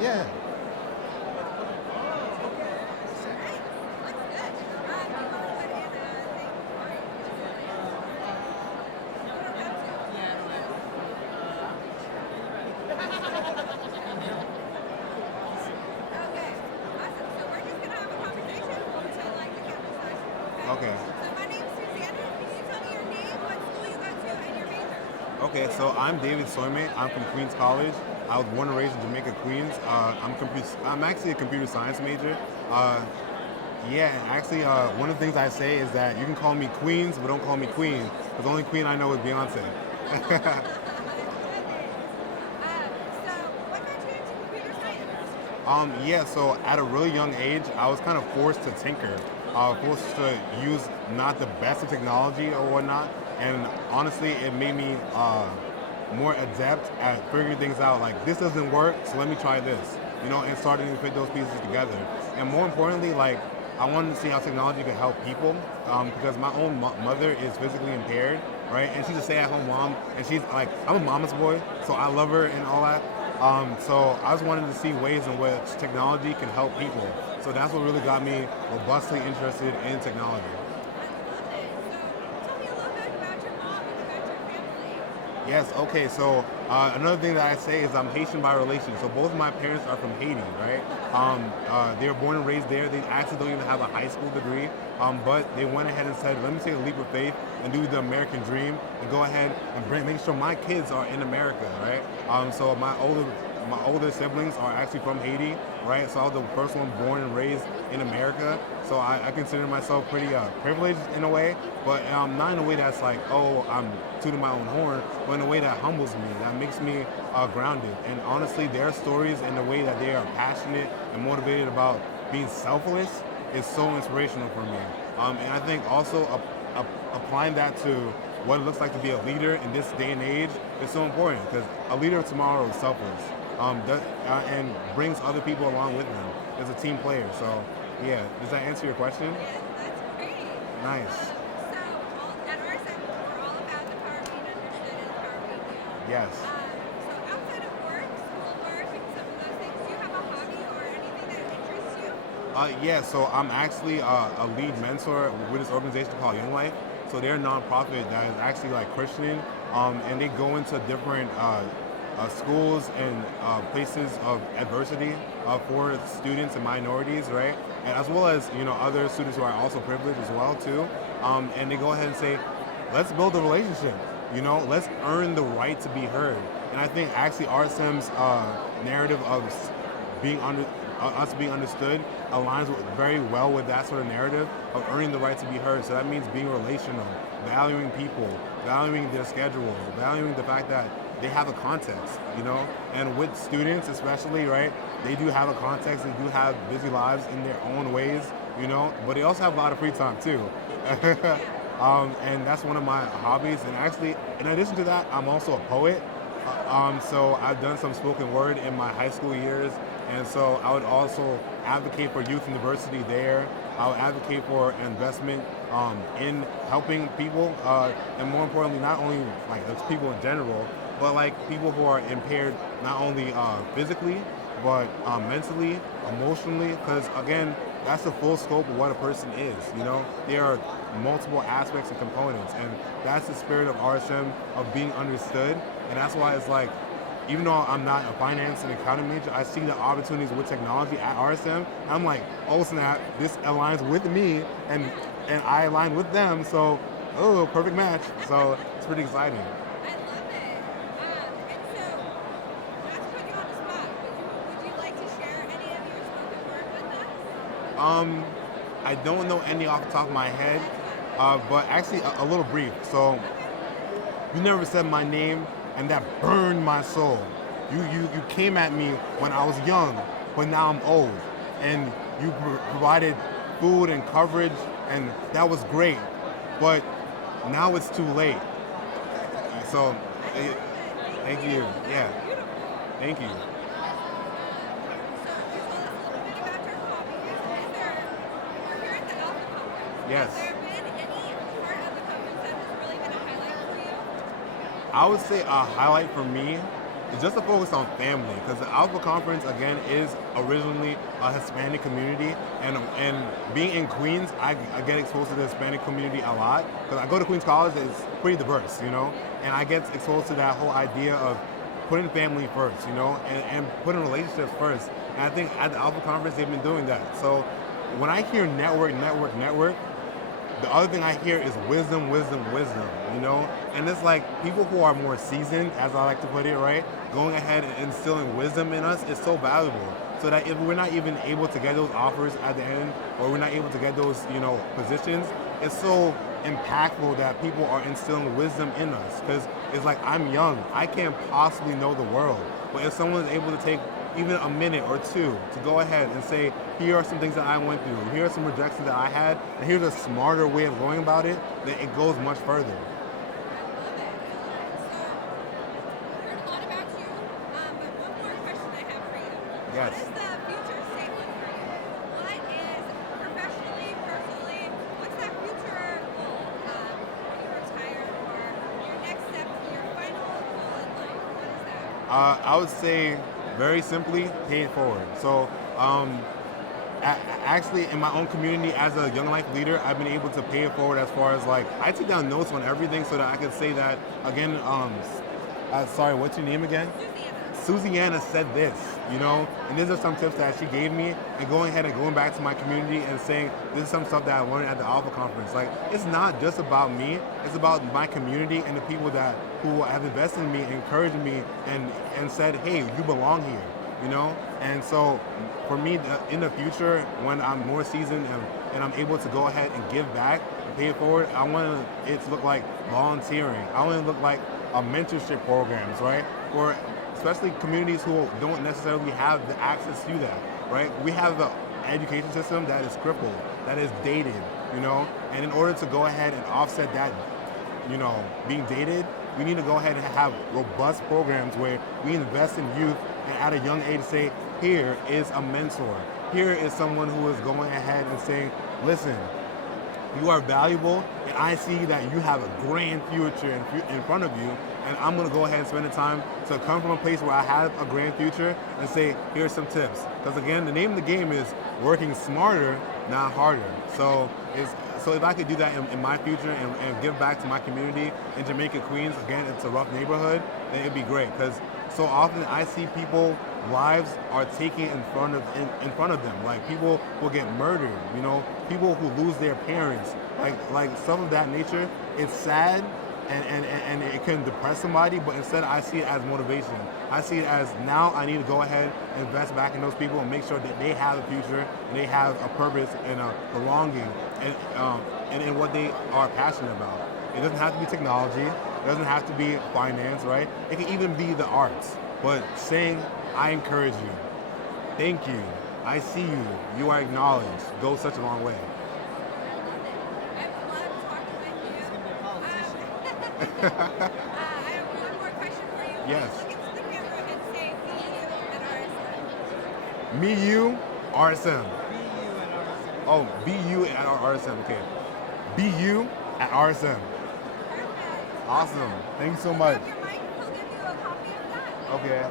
Yeah. Okay. Okay, so I'm David Soyme. I'm from Queens College. I was born and raised in Jamaica, Queens. I'm actually a computer science major. Uh, yeah, actually, one of the things I say is that you can call me Queens, but don't call me Queen, because the only Queen I know is Beyonce. Yeah, so at a really young age, I was kind of forced to tinker, forced to use not the best of technology or whatnot, and honestly, it made me more adept at figuring things out. Like this doesn't work, so let me try this, and starting to fit those pieces together. And more importantly, like I wanted to see how technology could help people, because my own mother is physically impaired, right? And she's a stay-at-home mom, and she's like, I'm a mama's boy, so I love her and all that. So I just wanted to see ways in which technology can help people. So that's what really got me robustly interested in technology. Yes, okay, so another thing that I say is I'm Haitian by relation. So both of my parents are from Haiti, right? They were born and raised there. They actually don't even have a high school degree, but they went ahead and said, let me take a leap of faith and do the American dream and go ahead and make sure my kids are in America, right? So my older siblings are actually from Haiti, right? So I was the first one born and raised in America. So I consider myself pretty privileged in a way, but not in a way that's like, oh, I'm tooting my own horn, but in a way that humbles me, that makes me grounded. And honestly, their stories and the way that they are passionate and motivated about being selfless is so inspirational for me. And I think also applying that to what it looks like to be a leader in this day and age is so important because a leader of tomorrow is selfless, and brings other people along with them as a team player. So, yeah, does that answer your question? Nice. Yes. Yeah, so I'm actually a lead mentor with this organization called Young Life. So they're a nonprofit that is actually like Christian, and they go into different schools and places of adversity for students and minorities, right? And as well as other students who are also privileged as well too. And they go ahead and say, let's build a relationship. Let's earn the right to be heard. And I think actually RSM's narrative of being under us being understood aligns very well with that sort of narrative of earning the right to be heard. So that means being relational, valuing people, valuing their schedule, valuing the fact that they have a context, and with students especially, right? They do have a context. They do have busy lives in their own ways, but they also have a lot of free time too. And that's one of my hobbies. And actually, in addition to that, I'm also a poet. So I've done some spoken word in my high school years, and so I would also advocate for youth and diversity there. I would advocate for investment in helping people, and more importantly, not only like those people in general, but like people who are impaired not only physically, but mentally, emotionally, because again, that's the full scope of what a person is. There are multiple aspects and components, and that's the spirit of RSM of being understood, and that's why it's like, even though I'm not a finance and accounting major, I see the opportunities with technology at RSM. I'm like, oh snap, this aligns with me, and I align with them, so oh, perfect match. So it's pretty exciting. Um, I don't know any off the top of my head, but actually a little brief. So you never said my name, and that burned my soul. You came at me when I was young, but now I'm old, and you provided food and coverage, and that was great. But now it's too late. So, eh, thank you. Yeah, thank you. Yes. I would say a highlight for me It's just a focus on family, because the Alpha Conference again is originally a Hispanic community, and being in Queens, I get exposed to the Hispanic community a lot because I go to Queens College. It's pretty diverse, and I get exposed to that whole idea of putting family first, and putting relationships first. And I think at the Alpha Conference they've been doing that. So when I hear network, the other thing I hear is wisdom, And it's like people who are more seasoned, as I like to put it, right? Going ahead and instilling wisdom in us is so valuable. So that if we're not even able to get those offers at the end, or we're not able to get those, positions, it's so impactful that people are instilling wisdom in us. Because it's like, I'm young, I can't possibly know the world. But if someone is able to take even a minute or two to go ahead and say, here are some things that I went through, here are some rejections that I had, and here's a smarter way of going about it, then it goes much further. I love it. So, we've heard a lot about you, but one more question I have for you. Yes. What is the future state look for you? What is professionally, personally, what's that future goal when you retire, or your next step, your final goal in life? What is that? I would say, very simply, pay it forward. So, actually, in my own community, as a Young Life leader, I've been able to pay it forward as far as like, I take down notes on everything so that I can say that, again, sorry, what's your name again? Susiana said this, and these are some tips that she gave me, and going ahead and going back to my community and saying, this is some stuff that I learned at the Alpha Conference. Like, it's not just about me, it's about my community and the people who have invested in me, encouraged me, and said, hey, you belong here, And so, for me, in the future, when I'm more seasoned and I'm able to go ahead and give back and pay it forward, I want it to look like volunteering. I want it to look like a mentorship programs, right? For especially communities who don't necessarily have the access to that, right? We have an education system that is crippled, that is dated, and in order to go ahead and offset that, being dated, we need to go ahead and have robust programs where we invest in youth and at a young age say, here is a mentor. Here is someone who is going ahead and saying, listen, you are valuable, and I see that you have a grand future in front of you, and I'm going to go ahead and spend the time to come from a place where I have a grand future and say, here's some tips. Because again, the name of the game is working smarter, not harder. So if I could do that in my future and give back to my community in Jamaica, Queens, again, it's a rough neighborhood, then it'd be great. Because so often I see people, lives are taken in front of them. Like, people will get murdered, people who lose their parents, like stuff of that nature. It's sad, and it can depress somebody, but instead I see it as motivation. I see it as, now I need to go ahead and invest back in those people and make sure that they have a future and they have a purpose and a belonging and in what they are passionate about. It doesn't have to be technology. It doesn't have to be finance, right? It can even be the arts. But saying, I encourage you, thank you, I see you, you are acknowledged, goes such a long way. I have one more question for you. Yes. Look into the camera and say BU at RSM. Me, you, RSM. BU and RSM. Oh, BU at RSM, okay. BU at RSM. Perfect. Awesome. Thank you so much. Grab your mic, he'll give you a copy of that. Okay.